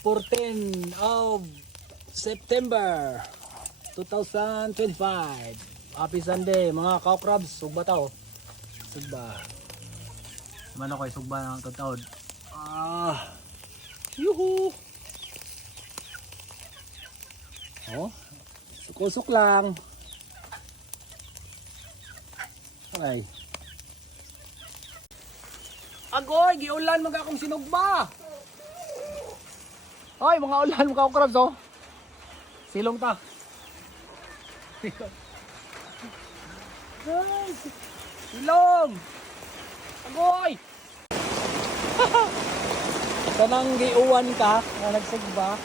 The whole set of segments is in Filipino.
14 of September 2025. Happy Sunday mga ka-crabs. Sugba tao. Sugba. Mana ko ay sugba ng taon. Yuhu. Oh. Sukusok lang. Ay. Agoy, giulan mga akong sinugba. Hoy, mga ulan mga ka-crabs oh. Silong ta. Silong. Agoy. Sanang giuwan ka na nagsugba.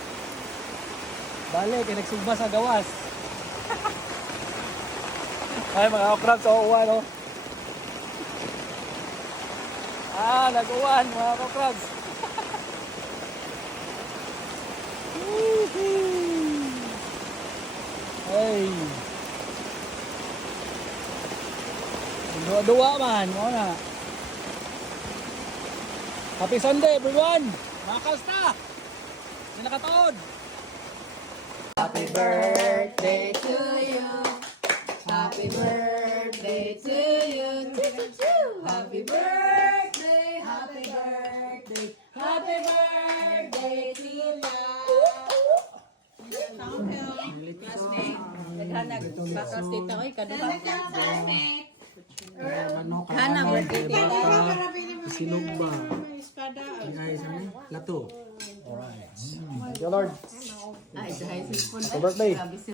Bale, nagsugba sa gawas. Ay mga ka-crabs oh, uwan oh. Nag-uwan mga ka-crabs. Hey. Dua-dua man, mo na. Happy Sunday everyone. Mga kasta. Nakataon. Happy birthday to you. Happy birthday to you. Happy birthday, happy birthday, happy birthday to you. Naghanag bakas dito oy kadto. Hanag birthday dito. Sinugba. Ay, sa plato. Alright. Thank you Lord. Ay, dahil sa Happy birthday.